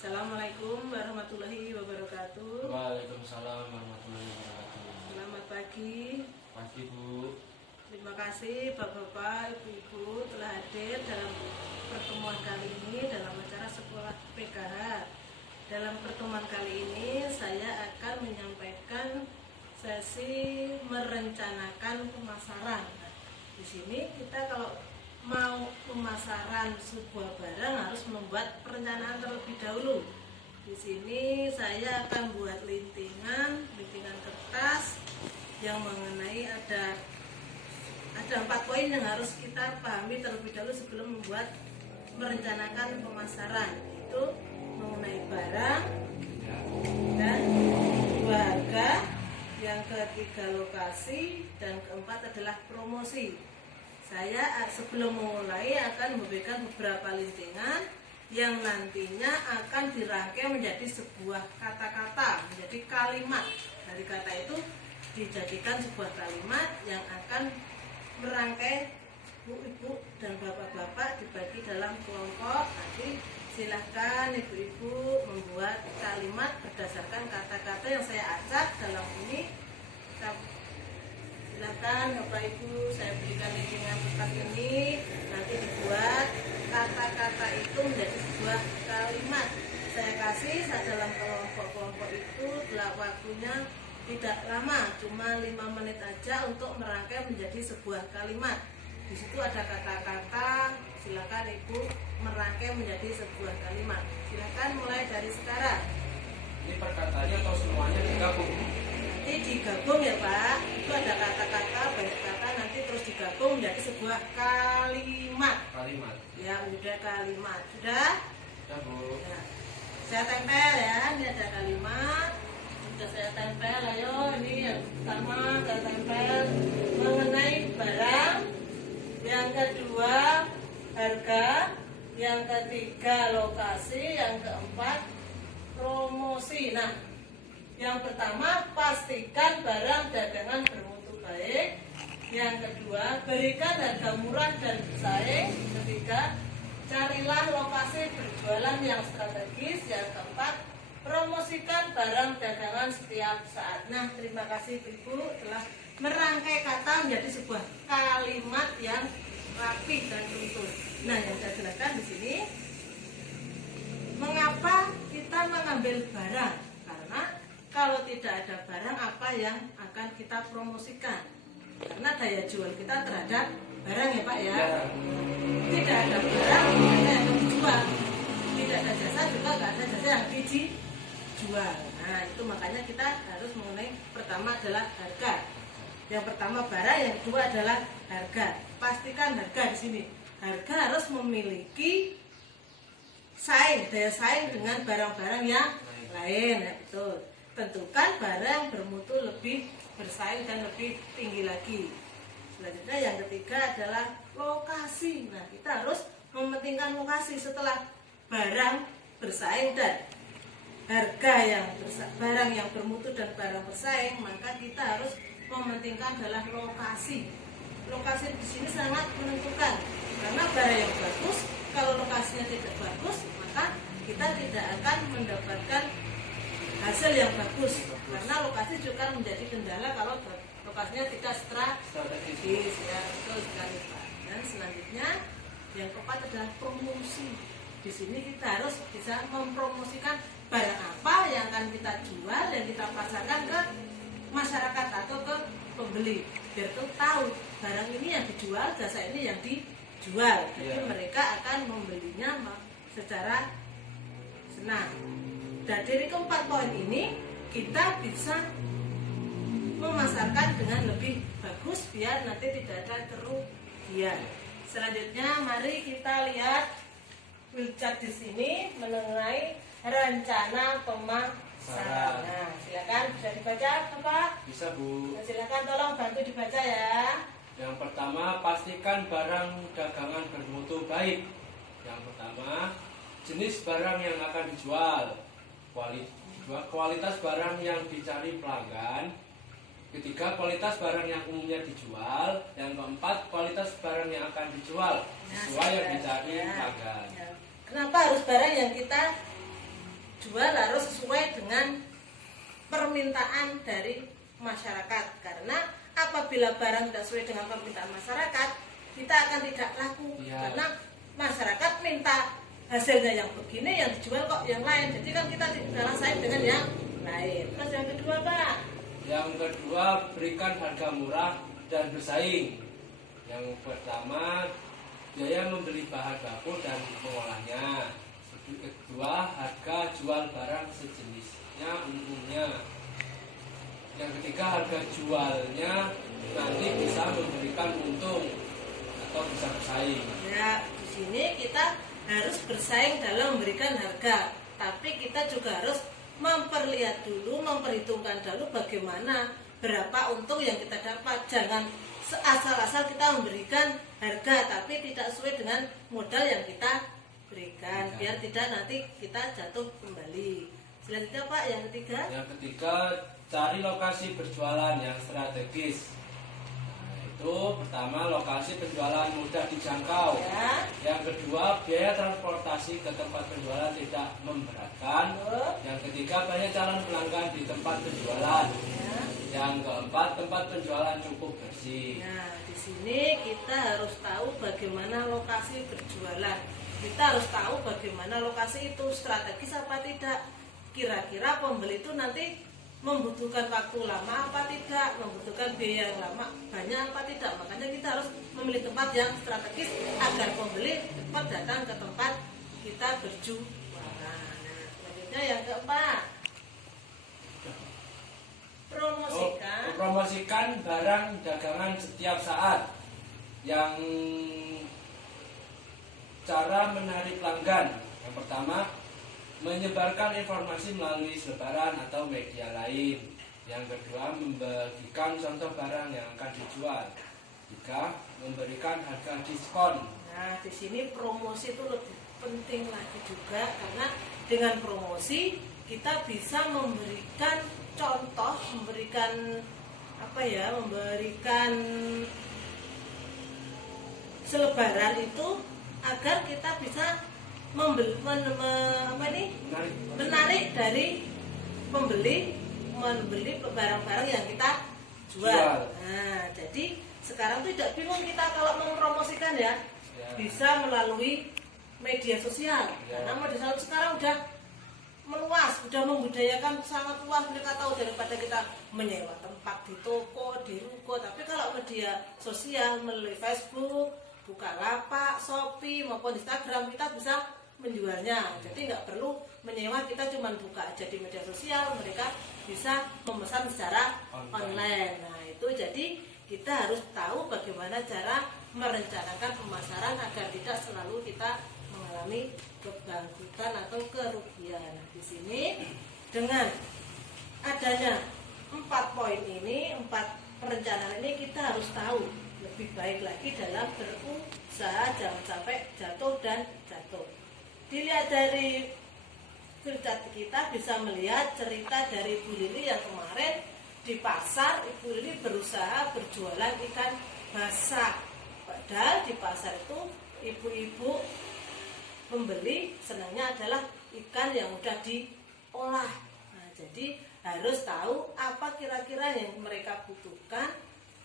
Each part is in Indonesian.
Assalamualaikum warahmatullahi wabarakatuh. Waalaikumsalam warahmatullahi wabarakatuh. Selamat pagi. Pagi Bu. Terima kasih Bapak-bapak, Ibu-ibu telah hadir dalam pertemuan kali ini dalam acara sekolah PKH. Dalam pertemuan kali ini saya akan menyampaikan sesi merencanakan pemasaran. Nah, di sini kita kalau mau pemasaran sebuah barang harus membuat perencanaan terlebih dahulu. Di sini saya akan buat lintingan kertas yang mengenai ada 4 poin yang harus kita pahami terlebih dahulu sebelum membuat merencanakan pemasaran. Itu mengenai barang dan dua harga, yang ketiga lokasi, dan keempat adalah promosi. Saya sebelum memulai akan memberikan beberapa lintingan yang nantinya akan dirangkai menjadi sebuah kata-kata, menjadi kalimat. Dari kata itu dijadikan sebuah kalimat yang akan merangkai ibu-ibu dan bapak-bapak dibagi dalam kelompok. Nanti silahkan ibu-ibu membuat kalimat berdasarkan kata-kata yang saya acak dalam ini. Silakan Bapak Ibu, saya berikan lintingan kertas ini, nanti dibuat kata-kata itu menjadi sebuah kalimat. Saya kasih dalam kelompok-kelompok itu waktunya tidak lama, cuma 5 menit aja untuk merangkai menjadi sebuah kalimat. Di situ ada kata-kata, silakan Ibu merangkai menjadi sebuah kalimat. Silakan mulai dari sekarang. Ini perkataannya atau semuanya digabung? Nanti digabung ya Pak. Itu ada kata-kata, banyak kata, nanti terus digabung menjadi sebuah kalimat. Kalimat. Ya udah kalimat. Sudah? Ya Bu. Ya. Saya tempel ya. Ini ada kalimat. Sudah saya tempel. Ayo ini yang pertama saya tempel mengenai barang. Yang kedua harga. Yang ketiga lokasi. Yang keempat promosi. Nah, yang pertama, pastikan barang dagangan bermutu baik. Yang kedua, berikan harga murah dan bersaing. Ketiga, carilah lokasi berjualan yang strategis. Yang keempat, promosikan barang dagangan setiap saat. Nah, terima kasih Ibu telah merangkai kata menjadi sebuah kalimat yang rapi dan utuh. Nah, yang saya jelaskan di sini, mengapa kita mengambil barang? Karena kalau tidak ada barang, apa yang akan kita promosikan? Karena daya jual kita terhadap barang ya Pak ya. Tidak ada barang, tidak ada yang dijual. Tidak ada jasa, juga tidak ada jasa yang dijual. Nah itu makanya kita harus mengenai pertama adalah harga. Yang pertama barang, yang kedua adalah harga. Pastikan harga di sini. Harga harus memiliki daya saing dengan barang-barang yang lain, ya betul. Tentukan barang bermutu lebih bersaing dan lebih tinggi lagi. Selanjutnya yang ketiga adalah lokasi. Nah kita harus mementingkan lokasi setelah barang bersaing dan harga barang yang bermutu dan barang bersaing, maka kita harus mementingkan adalah lokasi. Lokasi di sini sangat menentukan, karena barang yang bagus kalau lokasinya tidak bagus, maka kita tidak akan mendapatkan hasil yang bagus, karena lokasi juga menjadi kendala kalau lokasinya tidak strategis. Ya betul sekali Pak. Dan selanjutnya yang keempat adalah promosi. Di sini kita harus bisa mempromosikan barang apa yang akan kita jual dan kita pasarkan ke masyarakat atau ke pembeli, biar tuh tahu barang ini yang dijual, jasa ini yang dijual. Jadi mereka akan membelinya secara senang. Dan dari keempat poin ini kita bisa memasarkan dengan lebih bagus biar nanti tidak ada kerugian. Selanjutnya mari kita lihat wheelchart di sini mengenai rencana pemasaran. Nah, silakan bisa dibaca Bapak? Bisa Bu. Nah, silakan tolong bantu dibaca ya. Yang pertama, pastikan barang dagangan bermutu baik. Yang pertama, jenis barang yang akan dijual, kualitas barang yang dicari pelanggan. Ketiga, kualitas barang yang umumnya dijual. Yang keempat, kualitas barang yang akan dijual sesuai yang dicari pelanggan. Kenapa harus barang yang kita jual harus sesuai dengan permintaan dari masyarakat. Karena apabila barang tidak sesuai dengan permintaan masyarakat, kita akan tidak laku. Karena masyarakat minta hasilnya yang begini, yang dijual kok yang lain. Jadi kan kita tidak saing dengan yang lain. Terus yang kedua, Pak? Yang kedua, berikan harga murah dan bersaing. Yang pertama, biaya membeli bahan baku dan mengolahnya. Kedua, harga jual barang sejenisnya umumnya. Yang ketiga, harga jualnya nanti bisa memberikan untung atau bisa bersaing. Ya, di sini kita harus bersaing dalam memberikan harga, tapi kita juga harus memperlihat dulu, memperhitungkan dulu bagaimana berapa untung yang kita dapat. Jangan asal-asal kita memberikan harga tapi tidak sesuai dengan modal yang kita berikan, biar tidak nanti kita jatuh kembali. Selanjutnya, Pak, yang ketiga? Yang ketiga, cari lokasi berjualan yang strategis. Nah, itu pertama, lokasi penjualan mudah dijangkau. Ya. Yang kedua, biaya transportasi ke tempat penjualan tidak memberatkan. Yang ketiga, banyak calon pelanggan di tempat penjualan. Ya. Yang keempat, tempat penjualan cukup bersih. Nah, di sini kita harus tahu bagaimana lokasi berjualan. Kita harus tahu bagaimana lokasi itu strategis apa tidak. Kira-kira pembeli itu nanti membutuhkan waktu lama apa tidak, membutuhkan biaya yang lama banyak apa tidak. Makanya kita harus memilih tempat yang strategis agar pembeli cepat datang ke tempat kita berjualan. Nah, selanjutnya yang keempat, promosikan barang dagangan setiap saat. Yang cara menarik pelanggan, yang pertama, menyebarkan informasi melalui selebaran atau media lain. Yang kedua, membagikan contoh barang yang akan dijual. Tiga, memberikan harga diskon. Nah, di sini promosi itu lebih penting lagi juga, karena dengan promosi kita bisa memberikan contoh, memberikan selebaran itu agar kita bisa menarik dari pembeli membeli barang-barang yang kita jual. Nah, jadi sekarang tidak bingung kita kalau mempromosikan ya. Bisa melalui media sosial. Karena media sosial sekarang udah meluas, udah membudayakan sangat luas. Mereka tahu daripada kita menyewa tempat di toko, di ruko. Tapi kalau media sosial melalui Facebook, Bukalapak, Shopee maupun Instagram, kita bisa menjualnya. Jadi nggak perlu menyewa, kita cuma buka aja di media sosial, mereka bisa memesan secara online. Nah, itu jadi kita harus tahu bagaimana cara merencanakan pemasaran agar tidak selalu kita mengalami kebangkrutan atau kerugian. Di sini dengan adanya 4 poin ini, 4 perencanaan ini, kita harus tahu lebih baik lagi dalam berusaha, jangan sampai jatuh dan jatuh. Dilihat dari cerita kita bisa melihat cerita dari Ibu Lili yang kemarin di pasar. Ibu Lili berusaha berjualan ikan basah, padahal di pasar itu ibu-ibu pembeli senangnya adalah ikan yang udah diolah. Nah, jadi harus tahu apa kira-kira yang mereka butuhkan.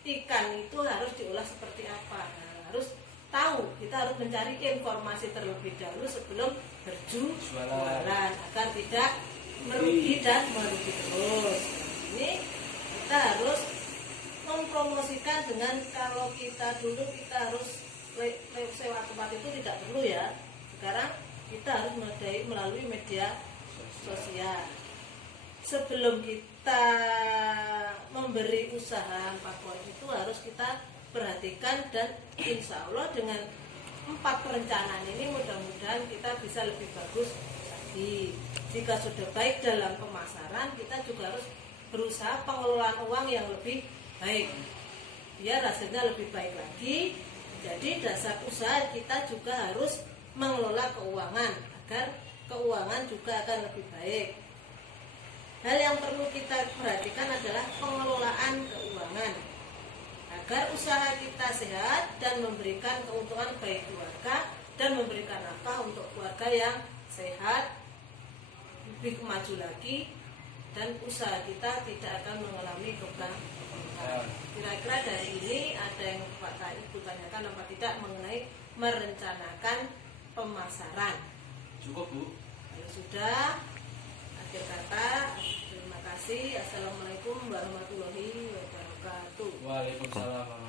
Ikan itu harus diolah seperti apa. Nah, harus tahu, kita harus mencari informasi terlebih dahulu sebelum berjualan agar tidak merugi dan merugi terus. Ini kita harus mempromosikan dengan, kalau kita dulu kita harus sewa tempat itu tidak perlu ya. Sekarang kita harus melalui media sosial. Sebelum kita memberi usaha 4 poin itu harus kita perhatikan, dan insya Allah dengan 4 perencanaan ini mudah-mudahan kita bisa lebih bagus lagi. Jika sudah baik dalam pemasaran, kita juga harus berusaha pengelolaan uang yang lebih baik biar hasilnya lebih baik lagi. Jadi dasar usaha kita juga harus mengelola keuangan agar keuangan juga akan lebih baik. Hal yang perlu kita perhatikan adalah pengelolaan keuangan agar usaha kita sehat dan memberikan keuntungan bagi keluarga dan memberikan nafkah untuk keluarga yang sehat. lebih maju lagi dan usaha kita tidak akan mengalami kebangkrutan. Kira-kira dari ini ada yang Ibu tanyakan apa tidak mengenai merencanakan pemasaran. Cukup, Bu. Kalau sudah, akhir kata, terima kasih. Assalamualaikum warahmatullahi wabarakatuh. Waalaikumsalam.